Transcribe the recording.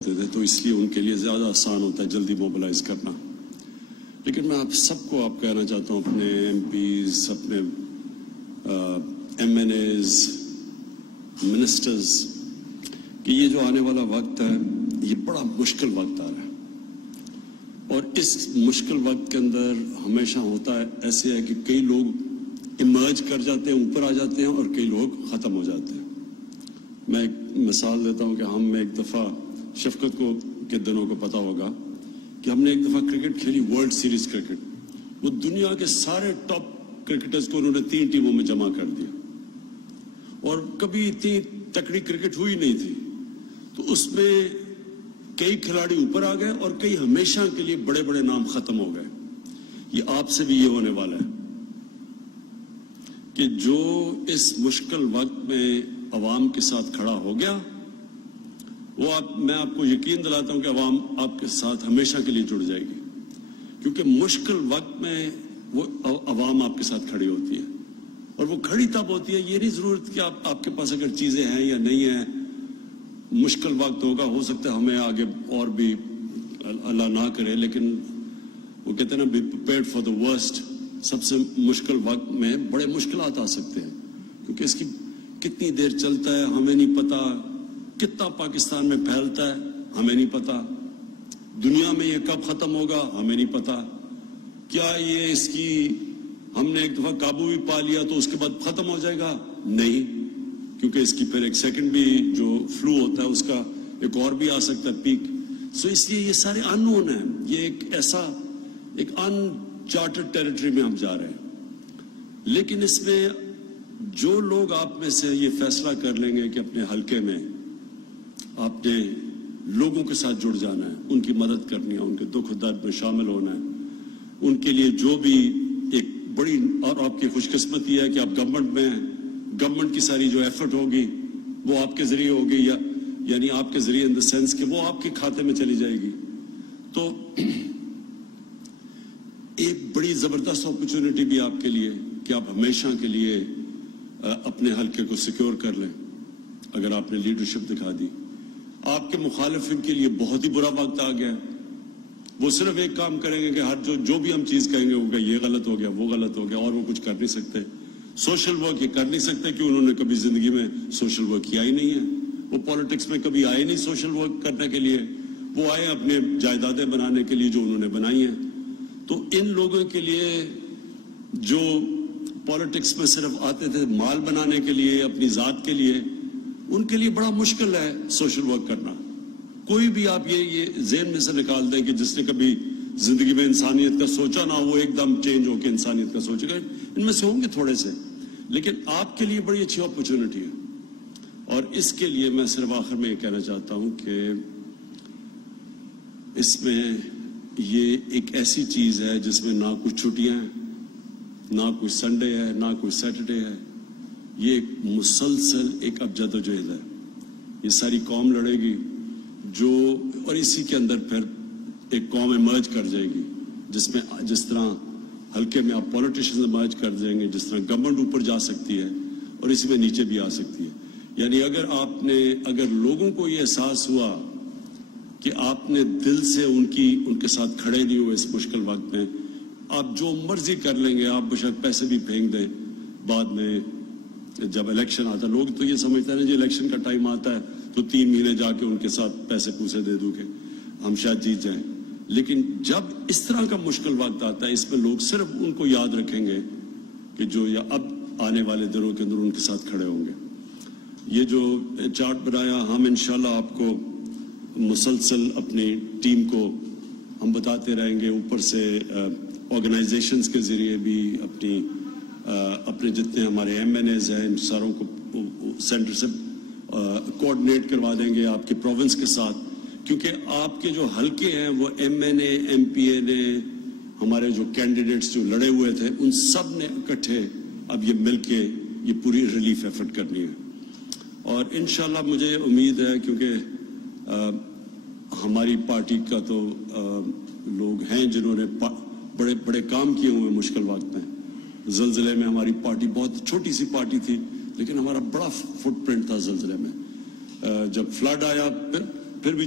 تھے تو اس لیے ان کے لیے زیادہ آسان ہوتا ہے جلدی موبلائز کرنا. لیکن میں آپ سب کو آپ کہنا چاہتا ہوں, اپنے ایم پیز, اپنے ایم این ایز, منسٹرز, کہ یہ جو آنے والا وقت ہے یہ بڑا مشکل وقت آ رہا ہے. اور اس مشکل وقت کے اندر ہمیشہ ہوتا ہے ایسے ہے کہ کئی لوگ ایمرج کر جاتے ہیں, اوپر آ جاتے ہیں, اور کئی لوگ ختم ہو جاتے ہیں. میں ایک مثال دیتا ہوں کہ ہم ایک دفعہ شفقت کو کے دنوں کو پتہ ہوگا کہ ہم نے ایک دفعہ کرکٹ کھیلی, ورلڈ سیریز کرکٹ. وہ دنیا کے سارے ٹاپ کرکٹرز کو انہوں نے 3 ٹیموں میں جمع کر دیا, اور کبھی اتنی تکڑی کرکٹ ہوئی نہیں تھی. تو اس میں کئی کھلاڑی اوپر آ گئے اور کئی ہمیشہ کے لیے بڑے بڑے نام ختم ہو گئے. یہ آپ سے بھی یہ ہونے والا ہے کہ جو اس مشکل وقت میں عوام کے ساتھ کھڑا ہو گیا, وہ میں آپ کو یقین دلاتا ہوں کہ عوام آپ کے ساتھ ہمیشہ کے لیے جڑ جائے گی, کیونکہ مشکل وقت میں وہ عوام آپ کے ساتھ کھڑی ہوتی ہے. اور وہ کھڑی تب ہوتی ہے, یہ نہیں ضرورت کہ آپ کے پاس اگر چیزیں ہیں یا نہیں ہیں, مشکل وقت ہوگا, ہو سکتا ہے ہمیں آگے اور بھی اللہ نہ کرے, لیکن وہ کہتے ہیں نا be prepared for the worst. سب سے مشکل وقت میں بڑے مشکلات آ سکتے ہیں, کیونکہ اس کی کتنی دیر چلتا ہے ہمیں نہیں پتا, کتنا پاکستان میں پھیلتا ہے ہمیں نہیں پتا, دنیا میں یہ کب ختم ہوگا ہمیں نہیں پتا, کیا یہ اس کی ہم نے ایک دفعہ قابو بھی پا لیا تو اس کے بعد ختم ہو جائے گا, نہیں, کیونکہ اس کی پھر ایک سیکنڈ بھی جو فلو ہوتا ہے اس کا ایک اور بھی آ سکتا ہے پیک. سو اس لیے یہ سارے ان نون ہیں, یہ ایک ایسا ایک ان چارٹرڈ ٹیریٹری میں ہم جا رہے ہیں. لیکن اس میں جو لوگ آپ میں سے یہ فیصلہ کر لیں گے کہ اپنے حلقے میں آپ نے لوگوں کے ساتھ جڑ جانا ہے, ان کی مدد کرنی ہے, ان کے دکھ و درد میں شامل ہونا ہے, ان کے لیے جو بھی ایک بڑی, اور آپ کی خوش قسمتی ہے کہ آپ گورنمنٹ میں ہیں, گورنمنٹ کی ساری جو ایفرٹ ہوگی وہ آپ کے ذریعے ہوگی, یعنی آپ کے ذریعے ان دا سینس کہ وہ آپ کے کھاتے میں چلی جائے گی. تو ایک بڑی زبردست اپرچونٹی بھی آپ کے لیے کہ آپ ہمیشہ کے لیے اپنے حلقے کو سیکیور کر لیں اگر آپ نے لیڈرشپ دکھا دی. آپ کے مخالفین کے لیے بہت ہی برا وقت آ گیا. وہ صرف ایک کام کریں گے کہ ہر جو بھی ہم چیز کہیں گے وہ یہ غلط ہو گیا, وہ غلط ہو گیا, اور وہ کچھ کر نہیں سکتے. سوشل ورک یہ کر نہیں سکتے کہ انہوں نے کبھی زندگی میں سوشل ورک کیا ہی نہیں ہے, وہ پالیٹکس میں کبھی آئے نہیں سوشل ورک کرنے کے لیے, وہ آئے اپنے جائیدادیں بنانے کے لیے جو انہوں نے بنائی ہیں. تو ان لوگوں کے لیے جو پالیٹکس میں صرف آتے تھے مال بنانے کے لیے, اپنی ذات کے لیے, ان کے لیے بڑا مشکل ہے سوشل ورک کرنا. کوئی بھی آپ یہ ذہن میں سے نکال دیں کہ جس نے کبھی زندگی میں انسانیت کا سوچا نہ, وہ ایک دم چینج ہو کے انسانیت کا سوچے گا. ان میں سے ہوں گے تھوڑے سے, لیکن آپ کے لیے بڑی اچھی اپرچونٹی ہے. اور اس کے لیے میں صرف آخر میں یہ کہنا چاہتا ہوں کہ اس میں یہ ایک ایسی چیز ہے جس میں نہ کچھ چھٹیاں ہیں, نہ کوئی سنڈے ہے, نہ کوئی سیٹرڈے ہے. یہ ایک مسلسل ایک اب جدوجہد ہے. یہ ساری قوم لڑے گی جو, اور اسی کے اندر پھر ایک قوم ایمرج کر جائے گی جس طرح حلقے میں آپ پولیٹیشنز ایمرج کر دیں گے, جس طرح گورنمنٹ اوپر جا سکتی ہے اور اسی میں نیچے بھی آ سکتی ہے. یعنی اگر لوگوں کو یہ احساس ہوا کہ آپ نے دل سے ان کے ساتھ کھڑے نہیں ہوئے اس مشکل وقت میں, آپ جو مرضی کر لیں گے, آپ بشک پیسے بھی پھینک دیں, بعد میں جب الیکشن آتا ہے لوگ تو یہ سمجھتے ہیں نا جی الیکشن کا ٹائم آتا ہے تو 3 مہینے جا کے ان کے ساتھ پیسے پوسے دے دوں کہ ہم شاید جیت جائیں. لیکن جب اس طرح کا مشکل وقت آتا ہے, اس میں لوگ صرف ان کو یاد رکھیں گے کہ جو یا اب آنے والے دنوں کے اندر ان کے ساتھ کھڑے ہوں گے. یہ جو چارٹ بنایا, ہم انشاءاللہ آپ کو مسلسل اپنی ٹیم کو ہم بتاتے رہیں گے, اوپر سے آرگنائزیشنز کے ذریعے بھی اپنے جتنے ہمارے ایم این ایز ہیں ان ساروں کو سینٹر سے کوآرڈینیٹ کروا دیں گے آپ کے پروونس کے ساتھ, کیونکہ آپ کے جو حلقے ہیں وہ ایم این اے, ایم پی اے نے, ہمارے جو کینڈیڈیٹس جو لڑے ہوئے تھے ان سب نے اکٹھے اب یہ مل کے یہ پوری ریلیف ایفرٹ کرنی ہے. اور انشاءاللہ مجھے امید ہے, کیونکہ ہماری پارٹی کا تو لوگ ہیں جنہوں نے بڑے بڑے کام کیے ہوئے مشکل وقت میں. زلزلے میں ہماری پارٹی بہت چھوٹی سی پارٹی تھی, لیکن ہمارا بڑا فٹ پرنٹ تھا زلزلے میں. جب فلڈ آیا پھر بھی